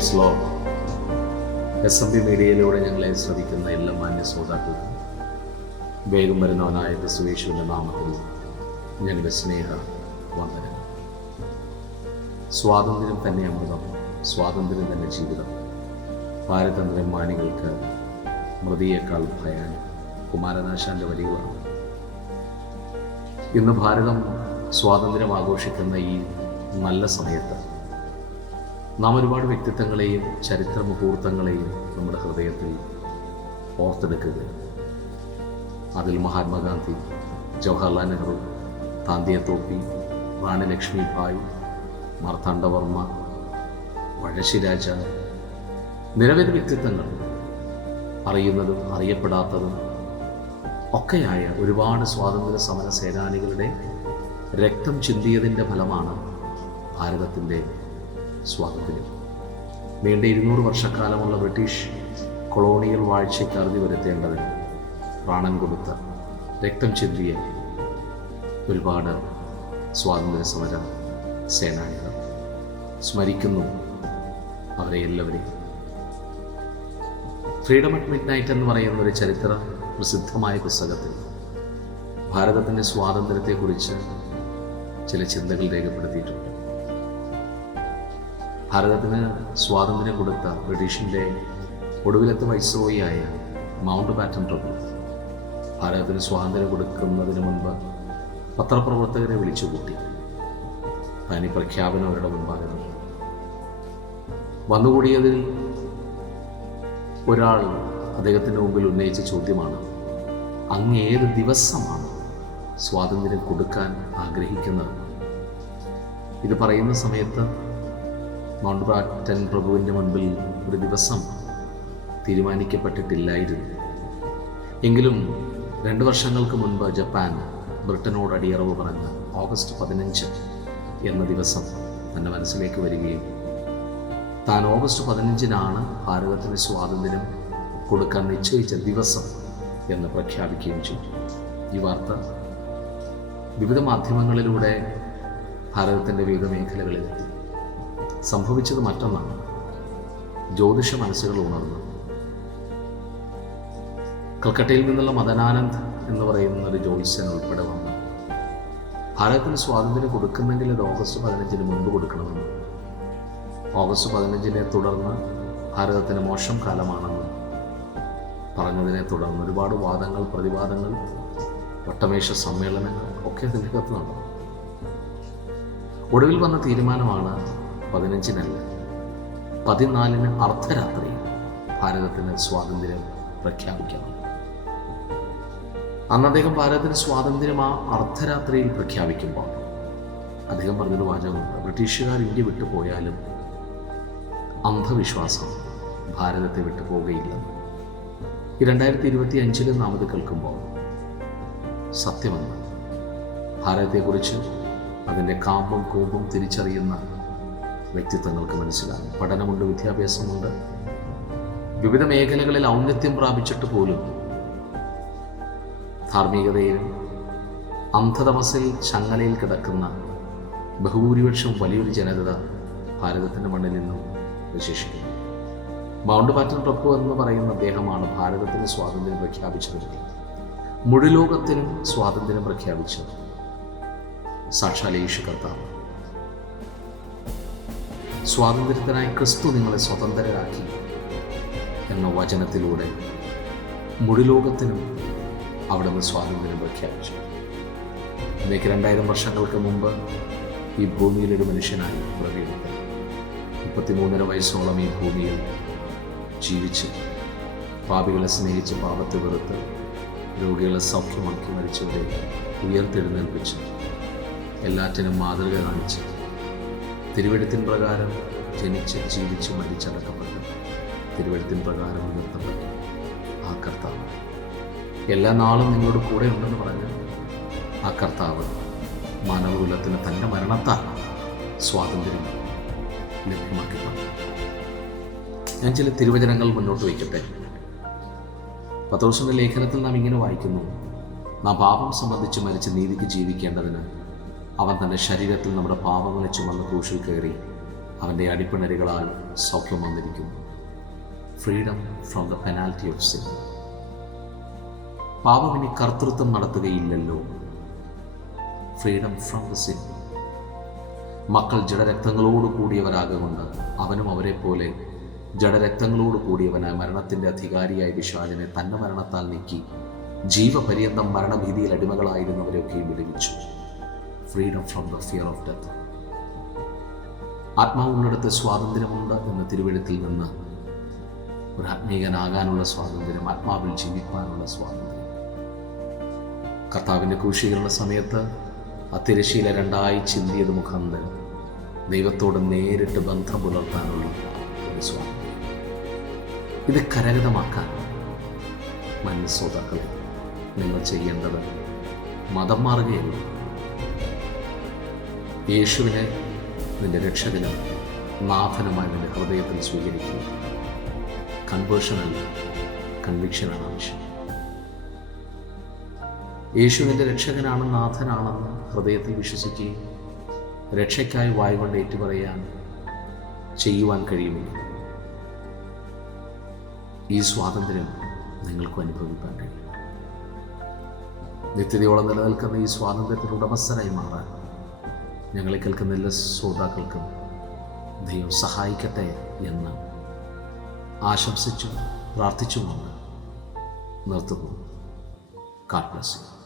Praise Lord. SMB മീഡിയയിലൂടെ ഞങ്ങളെ ശ്രദ്ധിക്കുന്ന എല്ലാ മാന്യ ശ്രോതാക്കൾക്കും വേഗം വരുന്നവനായ ക്രിസ്തുയേശുവിൻ്റെ നാമത്തിൽ ഞങ്ങളുടെ സ്നേഹ വന്ദനം. സ്വാതന്ത്ര്യം തന്നെ അമൃതം, സ്വാതന്ത്ര്യം തന്നെ ജീവിതം. പാരതന്ത്ര്യം മാനികൾക്ക് മൃതിയേക്കാൾ ഭയാൻ. കുമാരനാശാൻ്റെ വരികളാണ്. ഇന്ന് ഭാരതം സ്വാതന്ത്ര്യം ആഘോഷിക്കുന്ന ഈ നല്ല സമയത്ത് നാം ഒരുപാട് വ്യക്തിത്വങ്ങളെയും ചരിത്ര മുഹൂർത്തങ്ങളെയും നമ്മുടെ ഹൃദയത്തിൽ ഓർത്തെടുക്കുകയാണ്. അതിൽ മഹാത്മാഗാന്ധി, ജവഹർലാൽ നെഹ്റു, താന്തിയ തോപ്പി, റാണി ലക്ഷ്മിഭായ്, മാർത്താണ്ഡവർമ്മ, പഴശ്ശിരാജ, നിരവധി വ്യക്തിത്വങ്ങൾ, അറിയുന്നതും അറിയപ്പെടാത്തതും ഒക്കെയായ ഒരുപാട് സ്വാതന്ത്ര്യ സമര സേനാനികളുടെ രക്തം ചിന്തിയതിൻ്റെ ഫലമാണ് ഭാരതത്തിൻ്റെ സ്വാതന്ത്ര്യം. നീണ്ട 200 വർഷക്കാലമുള്ള ബ്രിട്ടീഷ് കൊളോണിയൽ വാഴ്ചയ്ക്ക് അറുതി വരുത്തേണ്ടതിന് പ്രാണൻ കൊടുത്ത, രക്തം ചിന്തിയ ഒരുപാട് സ്വാതന്ത്ര്യ സമര സേനാനികൾ സ്മരിക്കുന്നു അവരെ എല്ലാവരെയും. ഫ്രീഡം അറ്റ് മിഡ് നൈറ്റ് എന്ന് പറയുന്ന ഒരു ചരിത്ര പ്രസിദ്ധമായ പുസ്തകത്തിൽ ഭാരതത്തിൻ്റെ സ്വാതന്ത്ര്യത്തെക്കുറിച്ച് ചില ചിന്തകൾ രേഖപ്പെടുത്തിയിട്ടുണ്ട്. ഭാരതത്തിന് സ്വാതന്ത്ര്യം കൊടുത്ത ബ്രിട്ടീഷിൻ്റെ ഒടുവിലത്തെ വൈസ്രോയിയായ മൗണ്ട് ബാറ്റൻ പ്രഭു ഭാരതത്തിന് സ്വാതന്ത്ര്യം കൊടുക്കുന്നതിന് മുൻപ് പത്രപ്രവർത്തകരെ വിളിച്ചുകൂട്ടി. താനി പ്രഖ്യാപനം അവരുടെ മുൻപാകെ വന്നുകൂടിയതിൽ ഒരാൾ അദ്ദേഹത്തിൻ്റെ മുമ്പിൽ ഉന്നയിച്ച ചോദ്യമാണ്, അങ്ങ് ഏത് ദിവസമാണ് സ്വാതന്ത്ര്യം കൊടുക്കാൻ ആഗ്രഹിക്കുന്നത്? ഇത് പറയുന്ന സമയത്ത് മൗണ്ട് ബാറ്റൻ പ്രഭുവിൻ്റെ മുൻപിൽ ഒരു ദിവസം തീരുമാനിക്കപ്പെട്ടിട്ടില്ലായിരുന്നു. എങ്കിലും 2 വർഷങ്ങൾക്ക് മുൻപ് ജപ്പാൻ ബ്രിട്ടനോട് അടിയറവ് പറഞ്ഞ ഓഗസ്റ്റ് 15 എന്ന ദിവസം തൻ്റെ മനസ്സിലേക്ക് വരികയും താൻ ഓഗസ്റ്റ് 15-നാണ് ഭാരതത്തിന് സ്വാതന്ത്ര്യം കൊടുക്കാൻ നിശ്ചയിച്ച ദിവസം എന്ന് പ്രഖ്യാപിക്കുകയും ചെയ്തു. ഈ വാർത്ത വിവിധ മാധ്യമങ്ങളിലൂടെ ഭാരതത്തിൻ്റെ വിവിധ മേഖലകളിലെത്തി. സംഭവിച്ചത് മറ്റൊന്നാണ്. ജ്യോതിഷ മനസ്സുകൾ ഉണർന്നു. കൽക്കട്ടയിൽ നിന്നുള്ള മദനാനന്ദ് എന്ന് പറയുന്ന ഒരു ജ്യോത്സ്യൻ ഉൾപ്പെടെ വന്നു ഭാരതത്തിന് സ്വാതന്ത്ര്യം കൊടുക്കുന്നെങ്കിൽ അത് ഓഗസ്റ്റ് 15-ന് മുൻപ് കൊടുക്കണമെന്ന്. ഓഗസ്റ്റ് 15-നെ തുടർന്ന് ഭാരതത്തിന് മോശം കാലമാണെന്ന് പറഞ്ഞതിനെ തുടർന്ന് ഒരുപാട് വാദങ്ങൾ, പ്രതിവാദങ്ങൾ, വട്ടമേശ സമ്മേളനങ്ങൾ ഒക്കെ അതിനകത്ത് നടന്നു. ഒടുവിൽ വന്ന തീരുമാനമാണ് 15-നല്ല 14-ന് അർദ്ധരാത്രി ഭാരതത്തിന് സ്വാതന്ത്ര്യം പ്രഖ്യാപിക്കണം. അന്ന് അദ്ദേഹം ഭാരതത്തിന് സ്വാതന്ത്ര്യം ആ അർദ്ധരാത്രിയിൽ പ്രഖ്യാപിക്കുമ്പോൾ അദ്ദേഹം പറഞ്ഞൊരു വാചകമുണ്ട്, ബ്രിട്ടീഷുകാർ ഇന്ത്യ വിട്ടു പോയാലും അന്ധവിശ്വാസം ഭാരതത്തെ വിട്ടു പോവുകയില്ല. ഈ 2025-ൽ നാം ഇത് കേൾക്കുമ്പോൾ സത്യമെന്ന് ഭാരതത്തെക്കുറിച്ച് അതിൻ്റെ കാമ്പും കൂമ്പും തിരിച്ചറിയുന്ന വ്യക്തിത്വങ്ങൾക്ക് മനസ്സിലാകും. പഠനമുണ്ട്, വിദ്യാഭ്യാസമുണ്ട്, വിവിധ മേഖലകളിൽ ഔന്നത്യം പ്രാപിച്ചിട്ട് പോലും ധാർമ്മികതയിലും അന്ധതമസിൽ ചങ്ങലയിൽ കിടക്കുന്ന ബഹുഭൂരിപക്ഷം വലിയൊരു ജനത ഭാരതത്തിൻ്റെ മണ്ണിൽ നിന്നും വിശേഷിക്കുന്നു. മൗണ്ട് ബാറ്റൻ പ്രഭു എന്ന് പറയുന്ന അദ്ദേഹമാണ് ഭാരതത്തിന് സ്വാതന്ത്ര്യം പ്രഖ്യാപിച്ചത്. മുഴുലോകത്തിനും സ്വാതന്ത്ര്യം പ്രഖ്യാപിച്ചത് സാക്ഷാൽ യേശു കർത്താവ്. സ്വാതന്ത്ര്യത്തിനായി ക്രിസ്തു നിങ്ങളെ സ്വതന്ത്രരാക്കി എന്ന വചനത്തിലൂടെ മുഴുലോകത്തിനും അവിടുന്ന് സ്വാതന്ത്ര്യം പ്രഖ്യാപിച്ചു. ഇന്നേക്ക് 2000 വർഷങ്ങൾക്ക് മുമ്പ് ഈ ഭൂമിയിലൊരു മനുഷ്യനായി പിറവിയെടുത്ത് 33.5 വയസ്സോളം ഈ ഭൂമിയിൽ ജീവിച്ച് പാപികളെ സ്നേഹിച്ച് പാപത്തെ വെറുത്ത് രോഗികളെ സൗഖ്യമാക്കി മരിച്ചവരെ ഉയർത്തെഴുന്നേൽപ്പിച്ച് എല്ലാറ്റിനും മാതൃക കാണിച്ച് തിരുവെഴുത്തിൻ പ്രകാരം ജനിച്ച് ജീവിച്ച് മരിച്ചടക്കപ്പെട്ട് തിരുവെഴുത്തിൻ പ്രകാരം ഉയർത്തപ്പെട്ടു ആ കർത്താവ് എല്ലാ നാളും നിങ്ങളോട് കൂടെ ഉണ്ടെന്ന് പറഞ്ഞ് ആ കർത്താവ് മാനവകുലത്തിന് തൻ്റെ മരണത്താൽ സ്വാതന്ത്ര്യം ലഭ്യമാക്കിയിട്ടുണ്ട്. ഞാൻ ചില തിരുവചനങ്ങൾ മുന്നോട്ട് വയ്ക്കട്ടെ. പത്രോസിന്റെ ലേഖനത്തിൽ നാം ഇങ്ങനെ വായിക്കുന്നു, നാം പാപം സംബന്ധിച്ച് മരിച്ച് നീതിക്ക് ജീവിക്കേണ്ടതിന് അവൻ തൻ്റെ ശരീരത്തിൽ നമ്മുടെ പാപങ്ങളെ ചുമന്ന് ക്രൂശിൽ കയറി അവൻ്റെ അടിപ്പിണരുകളാൽ സൗഖ്യം വന്നിരിക്കുന്നു. Freedom from the penalty of sin. പാപം ഇനി കർത്തൃത്വം നടത്തുകയില്ലല്ലോ. Freedom from the sin. മക്കൾ ജഡരക്തങ്ങളോട് കൂടിയവരാകൊണ്ട് അവനും അവരെ പോലെ ജഡരക്തങ്ങളോട് കൂടിയവനായ മരണത്തിൻ്റെ അധികാരിയായ പിശാചിനെ തൻ്റെ മരണത്താൽ നീക്കി ജീവപര്യന്തം മരണഭീതിയിൽ അടിമകളായിരുന്നവരെയൊക്കെയും വിടുവിച്ചു. Freedom from the fear of death. ആത്മാവുള്ളിടത്ത് സ്വാതന്ത്ര്യമുണ്ട് എന്ന തിരുവെഴുത്തിൽ നിന്ന് ഒരു ആത്മീയനാകാനുള്ള സ്വാതന്ത്ര്യം, ആത്മാവിൽ ജീവിക്കാനുള്ള സ്വാതന്ത്ര്യം. കർത്താവിൻ്റെ ക്രൂശീകരണ സമയത്ത് ആ തിരശ്ശീല രണ്ടായി ചിന്തിയത് മുഖാന്തരം ദൈവത്തോട് നേരിട്ട് ബന്ധം പുലർത്താനുള്ള ഒരു സ്വാതന്ത്ര്യം. ഇത് കരഗതമാക്കാൻ മനസ്സോതാക്കളെ നിങ്ങൾ ചെയ്യേണ്ടത് മതം മാറുകയല്ല. യേശുവിനെ നിന്റെ രക്ഷകനും നാഥനുമായി നിന്റെ ഹൃദയത്തിൽ സ്വീകരിക്കുക. കൺവേർഷനല്ല, കൺവിക്ഷനാണ് ആവശ്യം. യേശു നിന്റെ രക്ഷകനാണ്, നാഥനാണെന്ന് ഹൃദയത്തിൽ വിശ്വസിക്കുകയും രക്ഷയ്ക്കായി വായുകൊണ്ട് ഏറ്റുപറയാൻ ചെയ്യുവാൻ കഴിയുമില്ല. ഈ സ്വാതന്ത്ര്യം നിങ്ങൾക്കും അനുഭവിക്കാൻ കഴിയും. നിത്യതയോളം നിലനിൽക്കുന്ന ഈ സ്വാതന്ത്ര്യത്തിന് ഉടമസ്ഥരായി മാറാൻ ഞങ്ങളെ കേൾക്കുന്ന എല്ലാ ശ്രോതാക്കൾക്കും ദൈവം സഹായിക്കട്ടെ എന്ന് ആശംസിച്ചു പ്രാർത്ഥിച്ചുകൊണ്ട് നിർത്തുന്നു. God bless you.